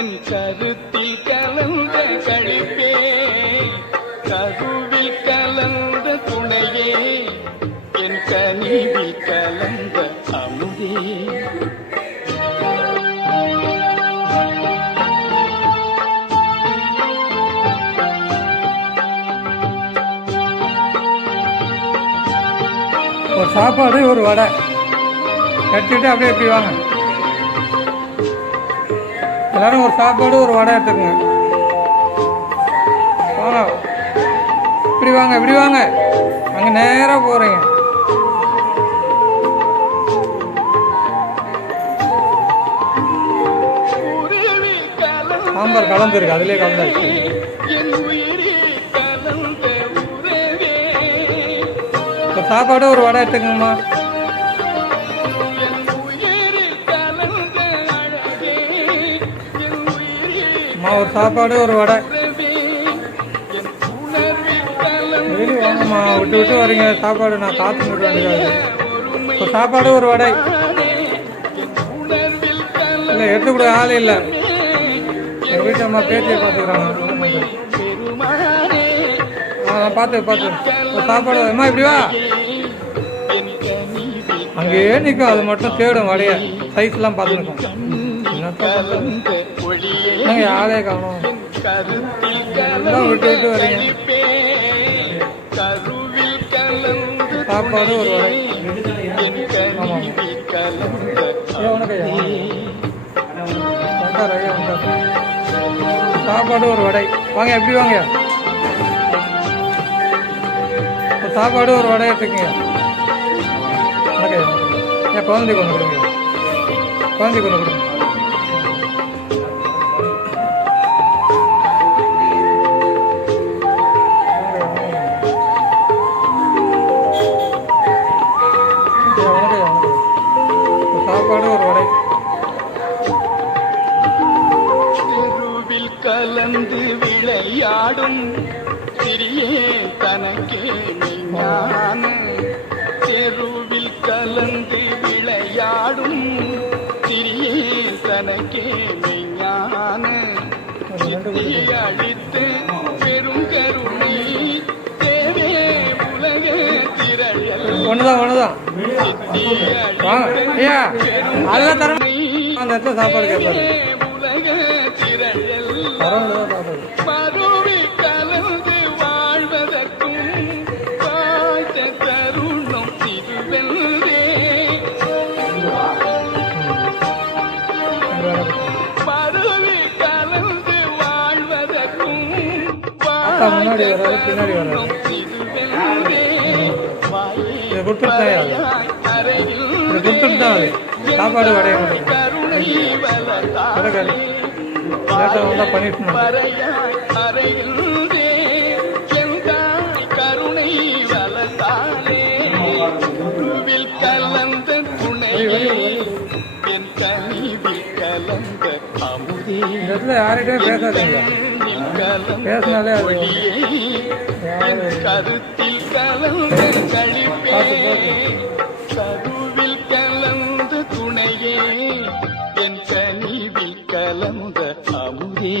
என் கருத்தில் கலந்த கழிப்பே, கருவில் கலந்த துணையே, என் கனிவில் கலந்த அமுதே. ஒரு சாப்பாடு ஒரு வடை எடுத்துக்கிட்டு அப்படியே இப்படி வாங்க. எல்லாரும் ஒரு சாப்பாடு ஒரு வடை எடுத்துக்கோங்க. வாங்க, இப்படி வாங்க, இப்படி வாங்க. அங்கே நேராக போகிறீங்க. சாம்பார் கலந்துருக்கு, அதுலேயே கலந்தாச்சு. ஒரு சாப்பாடு ஒரு வடை எடுத்துக்கங்கம்மா. அம்மா ஒரு சாப்பாடு ஒரு வடை. வெளியே வாங்கம்மா, விட்டு விட்டு வரீங்க. சாப்பாடு நான் காத்து விட வேண்டியது. ஒரு சாப்பாடு ஒரு வடை. இல்லை எடுத்துக்கூட ஆள் இல்லை. எங்கள் வீட்டு அம்மா பேத்தியை பார்த்துக்கிறாங்க. நான் பார்த்து ஒரு சாப்பாடு அம்மா இப்படி வா. அங்கேயே நிற்கும், அது மட்டும் தேடும் வடைய. சைஸ்லாம் பார்த்துருக்கோம். என்னங்க ஆளே காணும். விட்டு விட்டு வரீங்க. சாப்பாடு ஒரு வடை. ஆமாம், சாப்பாடு ஒரு வடை. வாங்க, எப்படி வாங்க. சாப்பாடு ஒரு வடை எடுத்துக்கங்க. ஏன் குழந்தை கொண்டு கொடுங்க, குழந்தை கொண்டு கொடுங்க. சாப்பாடு ஒரு வடை. தெருவில் கலந்து விளையாடும் சிறியே தனக்கே ஞான, தெருவில் கலந்து விளையாடும் சிறியே தனக்கே ஞான, அழித்து பெரும் கருணை தேவே உலக திரள். ஒண்ணுதான் ஐயா, அதெல்லாம் தர அந்த இடத்துல சாப்பாடு கேட்பாரு. மறுவி கலந்து வாழ்வதற்கும் வாழ்த்த தருணம் திருவெல்லே, மறுவி கலந்து வாழ்வதற்கும் முன்னாடி வராது, பின்னாடி வராது. கொடுத்துட்டு சாப்பாடு வடைய பனிஷ்மெண்ட். கருணை வளர்த்தாலே கலந்த துணை, என் கனிவில் கலந்த அமுதே. இந்த இடத்துல யார்கிட்டையும் பேசாதீங்க. பேசினாலே கருத்தில் கலந்த கழிப்பே, கருவில் கலந்த துணையே, என் கனிவில் கலந்த அமுதே.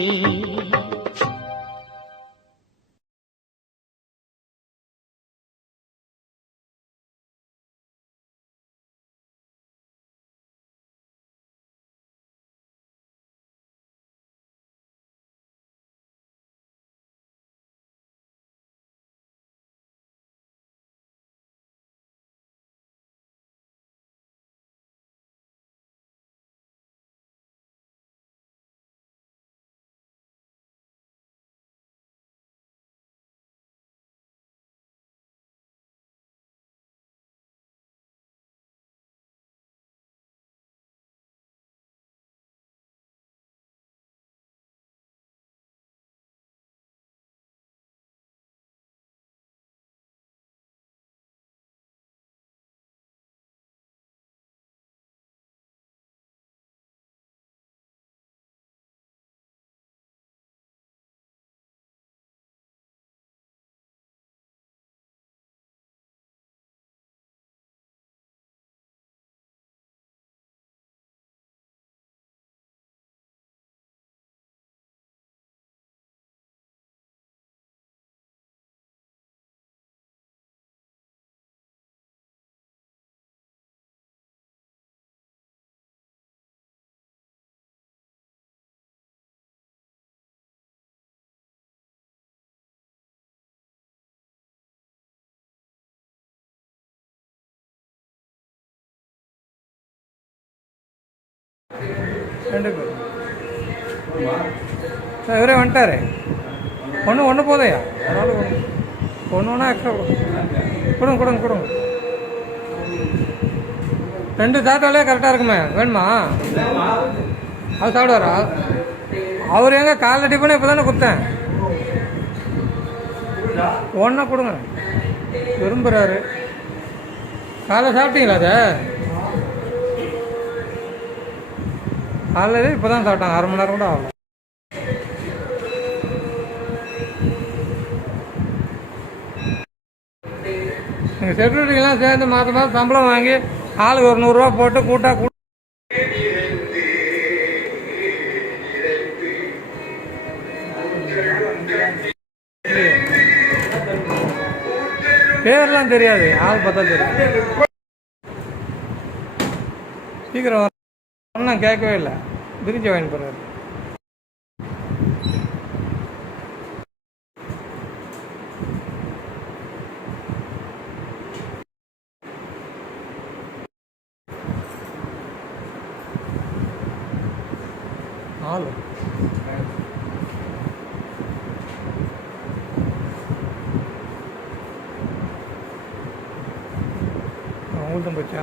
2 பேர். இவரே வந்துட்டாரு. ஒன்று போதையா, அதனால ஒன்று எக்ஸ்ட்ரா கொடுங்க. 2 சாப்பிட்டாலே கரெக்டாக இருக்குமே. வேணுமா? அது சாப்பிடுவாரா? அவர் எங்கே காலைல டிஃபனே இப்போ தானே கொடுத்தேன். ஒன்றா கொடுங்க, விரும்புகிறாரு. காலைல சாப்பிட்டீங்களா? அதை காலையில் இப்போ தான் சாப்பிட்டாங்க, 1/2 மணி நேரம் கூட ஆகல. நீங்கள் செக்யூரிட்டிக்கெலாம் சேர்ந்து மாதம் சம்பளம் வாங்கி ஆளுக்கு ஒரு 100 ரூபா போட்டு கூட்டா பேர்லாம் தெரியாது, ஆள் பார்த்தா தெரியும். சீக்கிரம் ஒன்றும் கேட்கவே இல்லை, பிரிஞ்சு வாங்கி போகிறாரு. ஆள் உங்கள்தான் போச்சா?